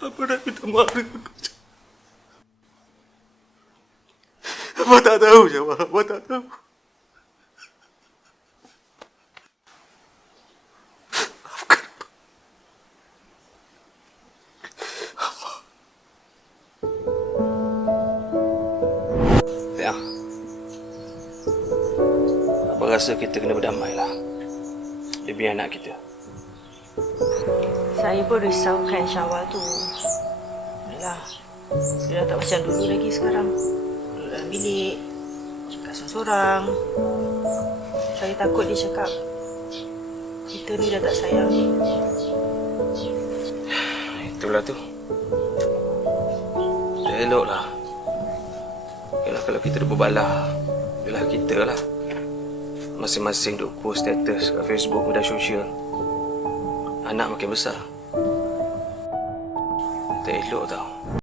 Apa nak minta maaf dengan kau? Jawab? Apa tak tahu jawab? Apa tak tahu? Ya. Rasa kita kena berdamai lah. Demi anak kita. Saya pun risaukan Syawal tu. Yalah, dia dah tak macam dulu lagi sekarang. Duduk dalam bilik, cakap seorang-seorang. Saya takut dia cakap, kita ni dah tak sayang. Itulah tu. Tak elok lah. Yalah kalau kita dah berbalah. Yalah kita lah. Masing-masing duk post status kat Facebook media sosial. Anak makin besar. Tak elok tau.